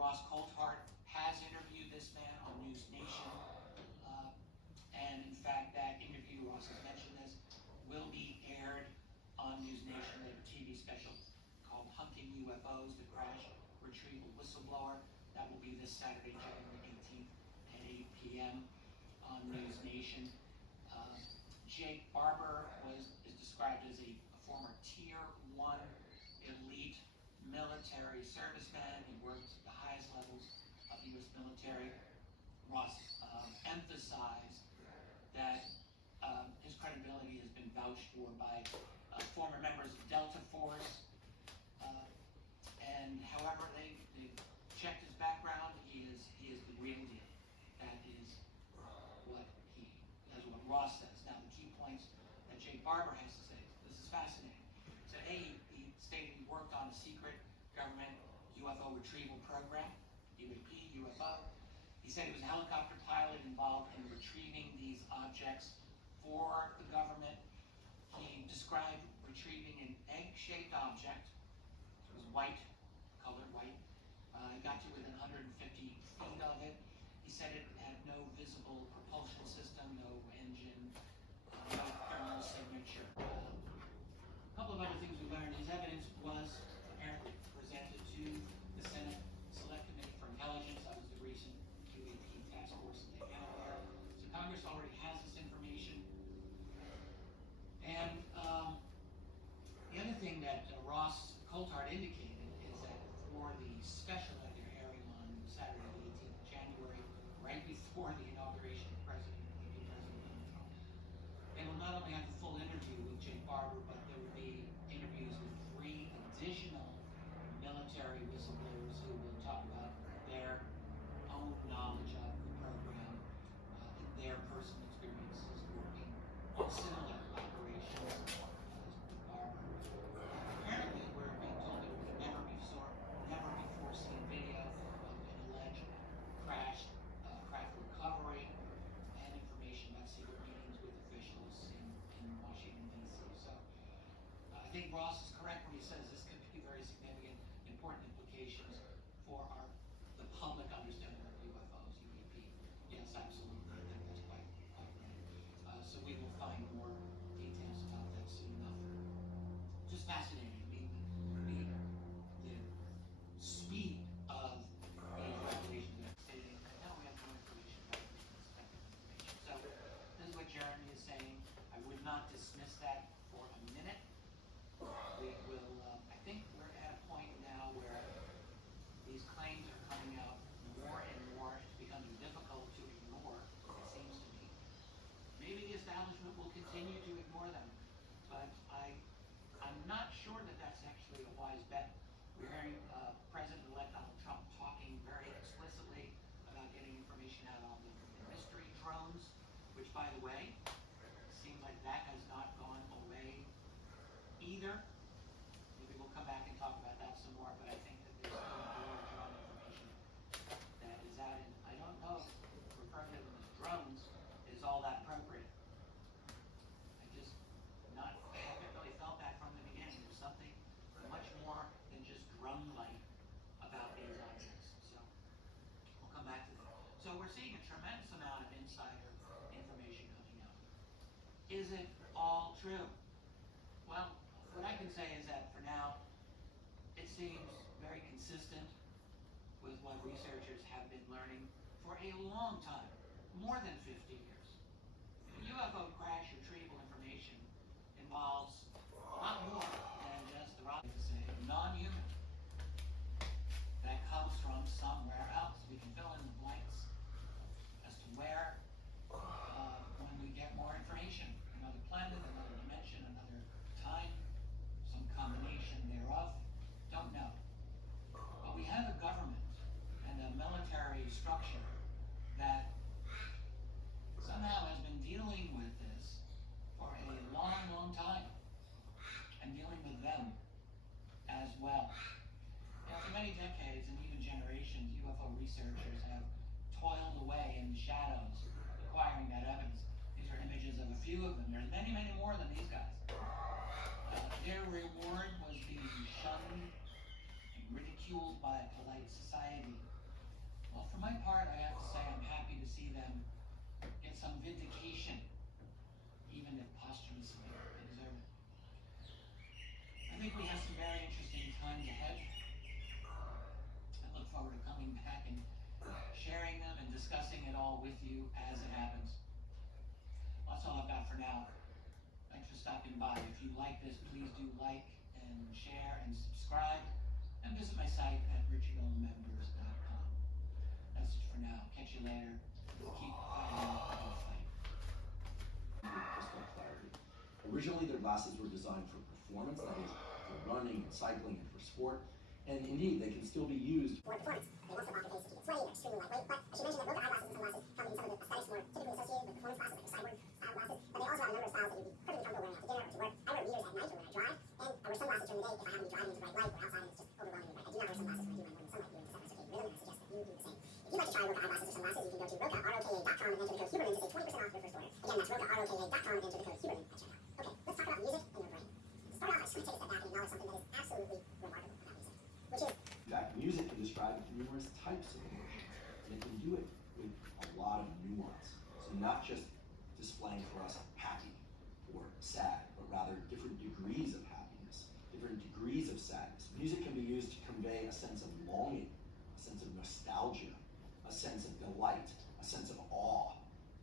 Ross Coulthard has interviewed this man on News Nation, and in fact, that interview, Ross has mentioned this, will be aired on News Nation. They have a TV special called Hunting UFOs, the Crash Retrieval Whistleblower. That will be this Saturday, January 18th at 8 p.m. on News Nation. Jake Barber is described as a former Tier 1 elite military serviceman. He worked at the highest levels of U.S. military. Ross emphasized that his credibility has been vouched for by former members of Delta Force. And however they checked his background, he is the real deal. That is what Ross says. Now, the key points that Jake Barber has to say, this is fascinating. So, A, he stated he worked on a secret government UFO retrieval program, UAP, UFO. He said he was a helicopter pilot involved in retrieving these objects for the government. He described retrieving an egg-shaped object. It was white, colored white. He got to within 150 feet of it. He said it had no visible propulsion system, no engine, no thermal signature. A couple of other things we learned. His evidence was apparently presented to the Senate Select Committee for Intelligence. That was the recent UAP task force that they had there. So Congress already has this information. And the other thing that Ross Coulthard indicated is that for the special that they're airing on Saturday, the 18th of January, right before the inauguration of President Donald Trump, they will not only have the full interview with Jake Barber, but there will be interviews with 3 additional military whistleblowers who will talk about their own knowledge of the program, their personal experiences working on similar operations as with Barber. Apparently, we're being told there was a never before seen video of an alleged craft recovery and information about secret meetings with officials in Washington, D.C. So I think Ross is correct when he says this could be very significant, important implications for the public understanding of UFOs, UAP. Yes, absolutely. I think that's quite right. So we will find more details about that soon enough. Just fascinating. The speed of these revelations and stating that now we have more information about this. So this is what Jeremy is saying. I would not dismiss that for a minute. We will, I think we're at a point now where these claims are coming out more and more. It's becoming difficult to ignore, it seems to me. Maybe the establishment will continue to ignore them, but I'm not sure that that's actually a wise bet. We're hearing President-elect Donald Trump talking very explicitly about getting information out on the mystery drones, which, by the way, seems like that has not gone away either. Maybe we'll come back and talk about that some more, but I think that there's still more drone information that is out, and I don't know if referring to them as drones is all that appropriate. I haven't really felt that from the beginning. There's something much more than just drone-like about these objects. So we'll come back to that. So we're seeing a tremendous amount of insider information coming out. Is it all true? Well, what I can say is that for now, it seems very consistent with what researchers have been learning for a long time, more than 50 years. The UFO crash retrieval information involves a lot more than just the non-human that comes from somewhere else. We can fill in the blanks as to where when we get more information. Another planet, another dimension, another time, some combination thereof. Don't know. But we have a government and a military structure that somehow has been dealing with this for a long, long time, and dealing with them as well. For many decades and even generations, UFO researchers have toiled away in the shadows, acquiring that evidence. These are images of a few of them. There's many, many more than these guys. Their reward was being shunned and ridiculed by polite society. For my part, I have to say I'm happy to see them get some vindication, even if posthumously they deserve it. I think we have some very interesting times ahead. I look forward to coming back and sharing them and discussing it all with you as it happens. That's all I've got for now. Thanks for stopping by. If you like this, please do like and share and subscribe, and visit my site at richardolmembers.com. That's it for now. Catch you later. Keep fighting the fight. Crystal clarity. Originally, their glasses were designed for performance, that is, for running and cycling and for sport. And indeed, they can still be used for performance. They won't stop off in case you keep it sweaty, they're extremely lightweight, but I should mention that Roca eyeglasses and sunglasses come in some of the aesthetics more typically associated with performance glasses, like your cyborg style glasses, but they also have a number of styles that you'd be perfectly comfortable wearing out to dinner or to work. I wear readers at night or when I drive, and I wear sunglasses during the day if I happen to be driving into bright light or outside and it's just overwhelmingly bright. I do not wear sunglasses when I do my morning sunlight viewing because that has circadian rhythm, and I suggest that you do the same. If you'd like to try Roca eyeglasses or sunglasses, you can go to roca.com and enter the code Huberman to save 20% off your first order. Again, that's roca.com and enter the code Huberman at checkout. Okay, let's talk about music and your brain. To start off, I just want to take a step back and acknowledge something that is absolutely remarkable about music, which is In fact, music can describe numerous types of emotions, and it can do it with a lot of nuance. So not just displaying for us happy or sad, but rather different degrees of happiness, different degrees of sadness. Music can be used to convey a sense of longing, a sense of nostalgia, a sense of delight, a sense of awe,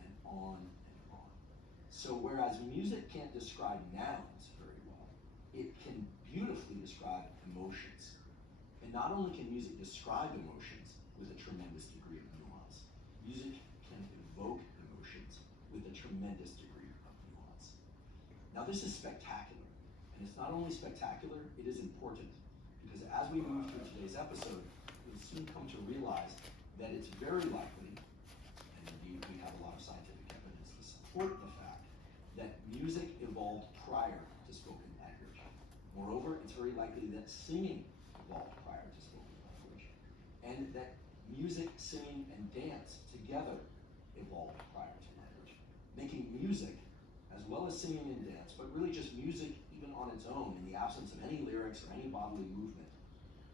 and on and on. So whereas music can't describe nouns very well, it can beautifully describe emotions. And not only can music describe emotions with a tremendous degree of nuance, music can evoke emotions with a tremendous degree of nuance. Now this is spectacular, and it's not only spectacular, it is important, because as we move through today's episode, we'll soon come to realize that it's very likely, and indeed we have a lot of scientific evidence to support the fact, that music evolved prior to spoken language. Moreover, it's very likely that singing evolved prior to spoken language, and that music, singing, and dance together evolved prior to language, making music, as well as singing and dance, but really just music even on its own, in the absence of any lyrics or any bodily movement,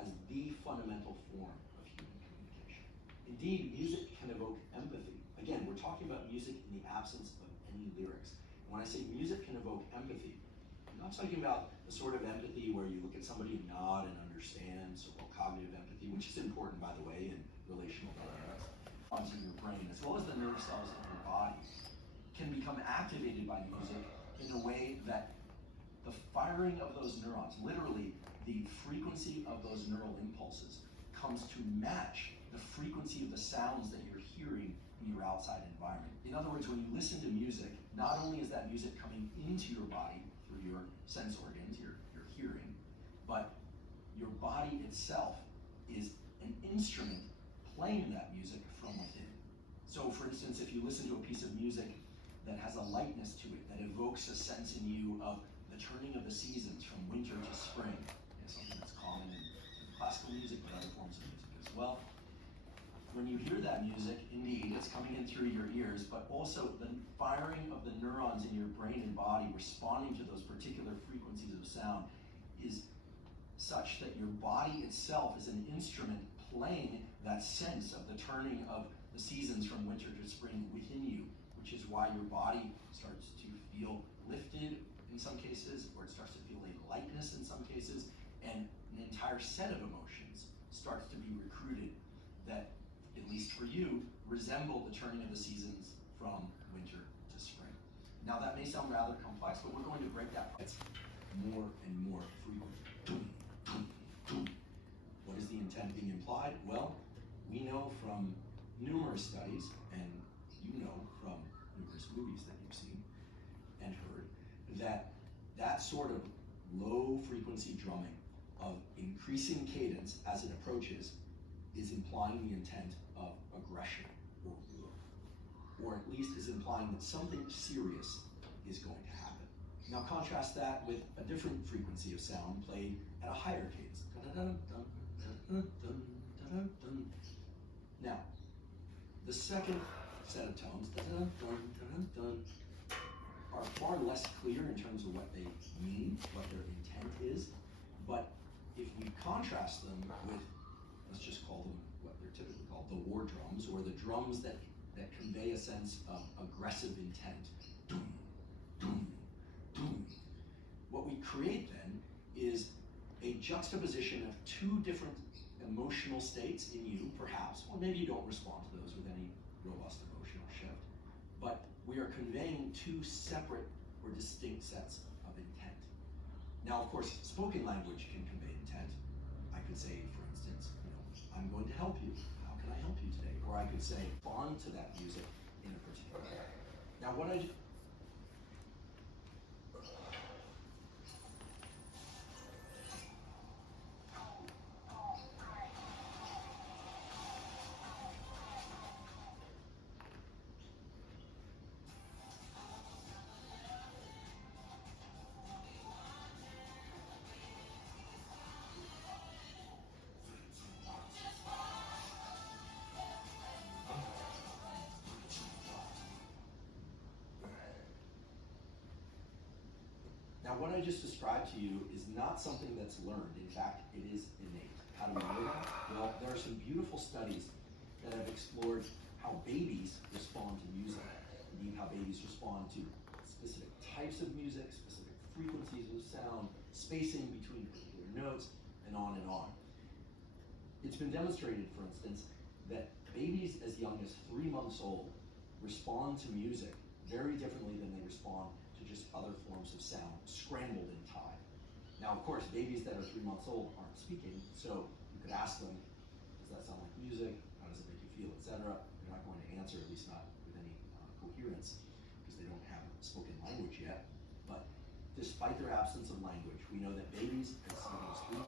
as the fundamental form of human communication. Indeed, music can evoke empathy. Again, we're talking about music in the absence of any lyrics. When I say music can evoke empathy, I'm not talking about the sort of empathy where you look at somebody and nod and understand, so-called cognitive empathy, which is important, by the way, in relational dynamics. Neurons in your brain, as well as the nerve cells in your body, can become activated by music in a way that the firing of those neurons, literally the frequency of those neural impulses, comes to match the frequency of the sounds that you're hearing in your outside environment. In other words, when you listen to music, not only is that music coming into your body through your sense organs, your hearing, but your body itself is an instrument playing that music from within. So for instance, if you listen to a piece of music that has a lightness to it, that evokes a sense in you of the turning of the seasons from winter to spring, something that's common in classical music, but other forms of music as well. When you hear that music, indeed, it's coming in through your ears, but also the firing of the neurons in your brain and body responding to those particular frequencies of sound is such that your body itself is an instrument playing that sense of the turning of the seasons from winter to spring within you, which is why your body starts to feel lifted in some cases, or it starts to feel a lightness in some cases, and an entire set of emotions starts to be recruited that, at least for you, resemble the turning of the seasons from winter to spring. Now that may sound rather complex, but we're going to break that down. It's more and more frequent. What is the intent being implied? Well, we know from numerous studies, and you know from numerous movies that you've seen and heard, that that sort of low frequency drumming of increasing cadence as it approaches is implying the intent of aggression or war, or at least is implying that something serious is going to happen. Now contrast that with a different frequency of sound played at a higher cadence. Now, the second set of tones are far less clear in terms of what they mean, what their intent is, but if we contrast them with, let's just call them what their they're typically called the war drums, or the drums that convey a sense of aggressive intent. Doom, doom, doom. What we create then is a juxtaposition of two different emotional states in you, perhaps, or maybe you don't respond to those with any robust emotional shift, but we are conveying two separate or distinct sets of intent. Now, of course, spoken language can convey intent. I could say, for instance, I'm going to help you. How can I help you today? Or I could say, respond to that music in a particular way. Now, what I just described to you is not something that's learned. In fact, it is innate. How do we know that? Well, there are some beautiful studies that have explored how babies respond to music. Indeed, how babies respond to specific types of music, specific frequencies of sound, spacing between particular notes, and on and on. It's been demonstrated, for instance, that babies as young as 3 months old respond to music very differently than they respond to just other forms of sound, scrambled in time. Now, of course, babies that are 3 months old aren't speaking, so you could ask them, does that sound like music? How does it make you feel, etc.? They're not going to answer, at least not with any coherence, because they don't have spoken language yet. But despite their absence of language, we know that babies as young as